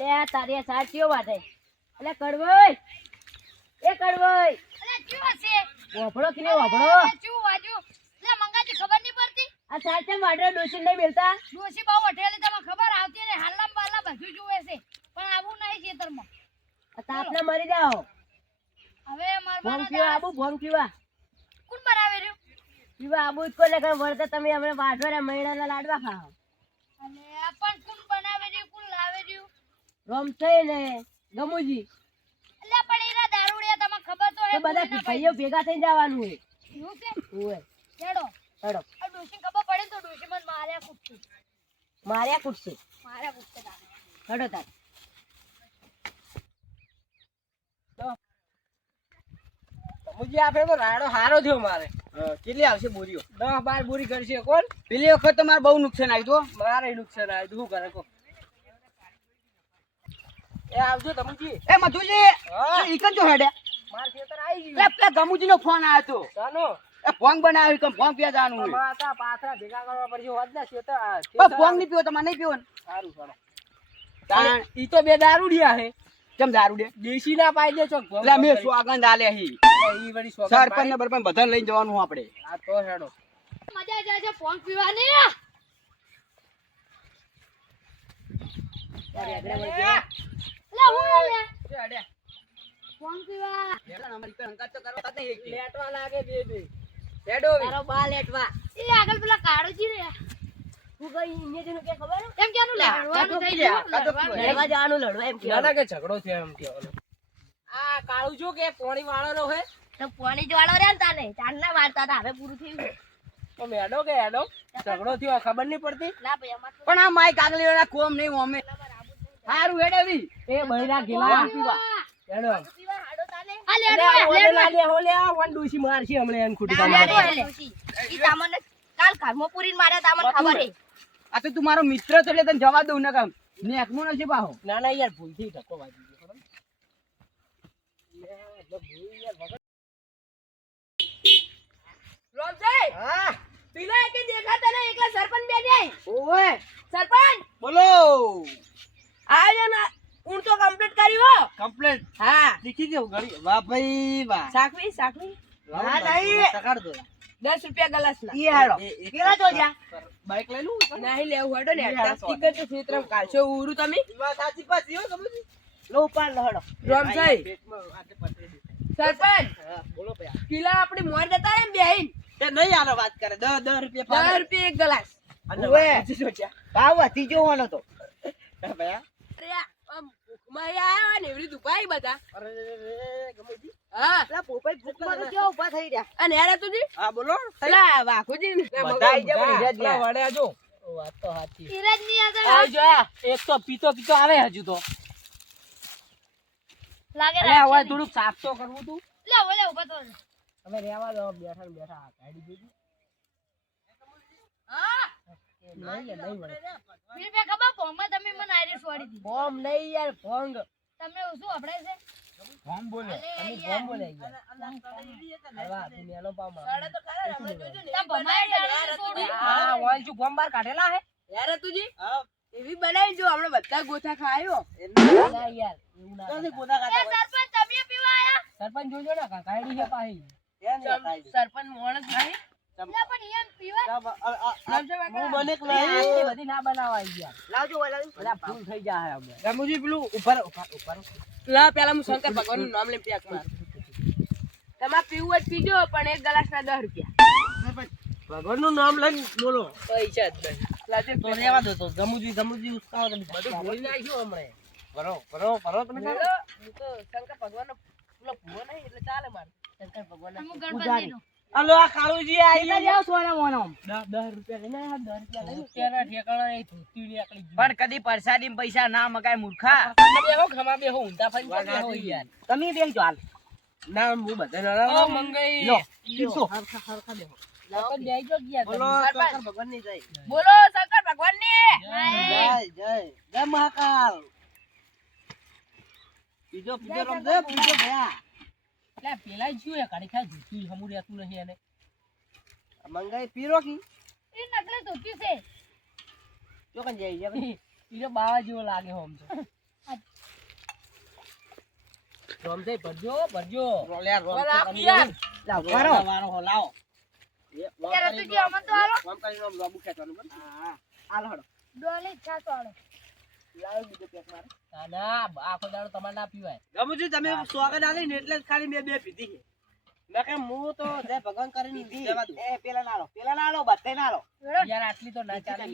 લે આ તારી ચિયો વાટે એટલે કડવઈ એ કડવઈ વાપડો કિને વાપડો અરે વાજુ? લે મંગાજી ખબર નહીં પડતી? આ ચમ વાટે ડોસી નહીં બેલતા? ડોશી બહુ અઠેલી તમને ખબર આવતી ને હાલમ બાલા બધું જુએ છે. પણ આવું નહીં ખેતરમાં. આ તાપને મરી જાઓ. હવે મારવાના પીવા આબુ ભોંગ પીવા. કોણ બનાવે રહ્યું? પીવા આબુ જ કોને કઈ વળતે તમે હમણે વાઢવાના મૈડાના લાડવા ખાઓ. અને પણ કોણ બનાવે રહ્યું કોણ લાવે રહ્યું રમશે ને? ગમુજી. એટલે પણ એના દારૂડિયા તમને ખબર તો હે બધા ભાઈઓ ભેગા થઈ જવાનું હે શું કે? હોય. ચડો. ચડો. આ ડોશી ખબર પડે તો ડોશી મને માર્યા કૂટશે. માર્યા કૂટશે. માર્યા કૂટશે હેડો તાર. મુજી આપે તો રાડો હારો થયો મારે. કેટલી આવશે બોરીઓ? દસ બાર બોરી કરશે. કોણ? પેલી વખત તો મારે બહુ નુકસાન આવ્યું હતું મારે નુકસાન આવ્યું શું કરે કો? એ આવજો તમુજી એ મધુજી ઈકન જો હેડે. માર ખેતર આવી એ પેલા ગમુજી નો ફોન આવ્યો તો. સાનો એ ફોન બનાવ્યો કમ ફોન પીવા જવાનું માતા પાથરા ભેગા કરવા પડશે હોત ના ખેતર આ ફોન નહીં પીવો તમારે નહીં પીવો સારું સારું. તાણ. ઈ તો બે દારૂડિયા હે. કેમ દારૂ દે? દેશી ના પાઈ દે ચોક એટલે મે સ્વાગંદ આલે હી. ઈ વળી સોગંદ સરપંચ ને બરપંચ બધા લઈને જવાનું આપણે. આ તો હેડો. મજા જાય છે ફોન પીવાની. એ આગળ ગયું લડવાનું થઈ લડવા જવાનું લડવા એમ ના કહેવાનું. ના કે ઝઘડો થયો એમ કહેવાનો. આ કાળું જો કે પોણી વાળો હે? તો પાણી જ વાળો રે ને તાને. ચાંદના વાળતા હતા હવે પૂરું થયું. તો મેડો કે હેડો ઝઘડો થયો ખબર નહીં પડતી? ના ભાઈ પણ આ માઈક આગલી ના કોમ નહીં ઓમે. સારું હેડે એ બૈરા ગેલા પીવા હેડો. ના. ના, મારો મિત્ર છે એટલે તને જવા દઉં ને કામ નેકમું નથી પાહો. ના ના યાર ભૂલથી ધક્કો વાગી ગયો ખબર? ભૂલ યાર હા. પેલા એકે દેખાતા એકલા સરપંચ બેઠા. સરપંચ! બોલો. ને ઊંટ તો કમ્પ્લીટ કર્યું હો. કમ્પ્લેટ હા. દીખી ગયું ઘડી વાહ ભાઈ વાહ. સાકવી સાકવી હા નહીં. ટકાડ દો દસ રૂપિયા ગ્લાસ ના ઈ હેડો કેલા તો જ્યાં. બાઈક લઈ લઉં નહીં લેવું હેડો ને ઈ હેડો સો. ટિકટ તો ક્ષેત્રમાં કાઢશો ઉરું તમે? વાત સાચી પાછી હો ગમે લો પાડ લો હેડો સરપંચ. બોલો ભૈયા કિલા આપડી મોર જતા એમ બેહીન. એ નહીં આનો વાત કરે. દસ દસ રૂપિયા દસ રૂપિયા એક ગ્લાસ. ભાવ વધી ગયો તો. ભૈયા થોડુંક સાફ તો કરવું તું. હવે રેવા દો બેઠા બેઠા કાઢી દીધું હા નહીં લે નહીં વળે વીર બે ખબર ફોનમાં તમે મને આઈરિશ વાળી દીધી. ફોર્મ નહીં યાર ભોંગ. તમે શું આપણે છે? ફોર્મ બોલે. તમે ફોર્મ બોલે યાર. હવે આ તું મેલો પાવમાં. તમે ભમાઈ હા વાલ છું ફોર્મ બાર કાઢેલા હે? યાર તુજી હા. એવી બનાવી જો હમણાં બધા ગોથા ખાયો. ના યાર એવું સરપંચ તમે પીવા આયા? સરપંચ જોજો ને છે પાહી. સરપંચ મોણસ નહીં. લે પણ એમ પીવા ચાલ, આ- આ- આ- હું બને કે એ આટલી બધી ના બનાવાય યાર. લાવજો લાવજો બધા ફૂલ થઈ જાય હવે. રમુજી પેલું ઉપર ઉપર ઉપર. લા પેલા હું શંકર ભગવાનનું નામ લઈને પેક માર. તમારે પીવું પીજો પણ એક ગ્લાસ ના રૂપિયા. ભગવાન નામ લઈને બોલો. પૈસા રેવા દો તો. ગમુજી ગમુજી ઉસકાવો બધું ભૂલી નાખ્યું હમણે. ભરો ભરો ભરો તમે હું તો શંકર ભગવાન નો પેલો ભૂવો નહીં એટલે ચાલે મારે. શંકર ભગવાન હલો આ કાળુજી આઈ જાવ સોના મોનો દસ દસ રૂપિયા લઈને આયા, દસ રૂપિયા લઈને. તેના ઠેકાણા એ ધોતી નીકળી. પણ કદી પરસાદી પૈસા ના મગાય મૂર્ખા. બેહો, ખમા બેહો, ઊંધા ફરીને તો બેહો યાર. તમે બેહ જો હાલ. ના, હું બધાને ના ઓ, મંગાઈ. લો, લ્યો. હરખા, હરખા બેહો. બોલો શંકર ભગવાનની જય. બોલો શંકર ભગવાનની જય જય. જય મહાકાલ. બીજો બીજો રમજે બીજો ભયા. લે, પેલા જ્યું એ ઘડી ખા જૂઠું હમું રહેતું નહીં એને. મંગાઈ પીરો કી એ નકલે ધોતી છે જો કન જઈ જાય ઈ તો બાવા જેવો લાગે હોમ આમ રોમ રોમથી ભરજો ભરજો આ પિયર. લાવ, વારો વારો. વારો હો લાવો એ વામ તો કરીને અમન તો આલો વામ કરીને આમ લાંબુ બરાબર? હા, આલો હડો ડોલે છાસ તો મારે. ના ના ના ને મેં નકે હું તો ભગવાન કરીને બીજી. એ, પેલા ના પેલા ના લો, ના. યાર આટલી તો ના ચાલે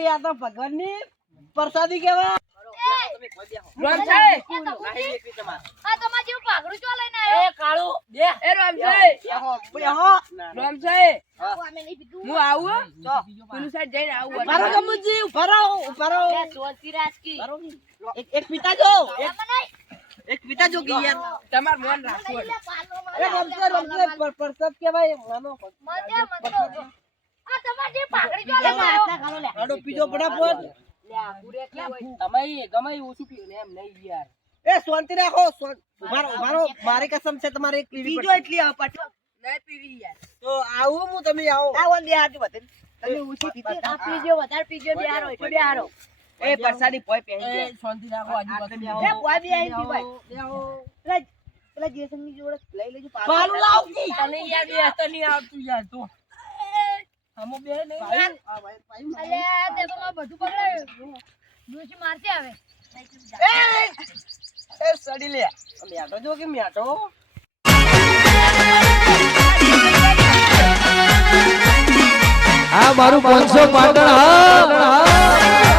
યાર તો ભગવાનની પ્રસાદી બેહો. રામ. તમારે. આ તમારે જેવું પાઘડું ચો લઈને આવ્યો? એ કાળુ બે. એ રામ છે બેહો, બેહો. રામ છે આવું અમે નહીં પીધું. હું આવું હો. જો પેલું જઈને આવું. ભરો ગમુજી ભરો ભરો એક એક પીતા જો. એક એક પીતા જો કે યાર. તમાર મન રાખવું નહીં લે, પાનો એ મને રમશે રમશે પર- પ્રસાદ કહેવાય માનો મજા મજો આ તમારે જે પાઘડી ચો લઈને આવ્યો. આડો પીજો ફટાફટ. તમે ગમે ઓછું પીવું ને એમ નહીં યાર. એ શાંતિ રાખો ઉભારો ઉભારો મારી કસમ છે તમારે એક પીવી પીજો એટલી આવે પાછો. નહીં પીવી યાર. તો આવું હું તમે આવો. આવો બે હાથ બધાને. તમે ઓછી પીધી ને? પીજો વધારે પીજો બિહારો એટલે બિહારો એ પરસાદી પોય પહેરી દે. શાંતિ રાખો આજુબાજુ. એ પોય બી આવીને પીવાય. પેલા પેલા જેસંગની જોડે લઈ લેજો પાછું. લાવતી તને યાર બે હાથ નહીં આવતું યાર તો હમો બે નહીં. અલ્યા તે તો બધું પકડાયું. ડોશી મારતી આવે એ! સડી લે. મેટો જો કે મેટો આ મારું પાંચસો પાટણ હા.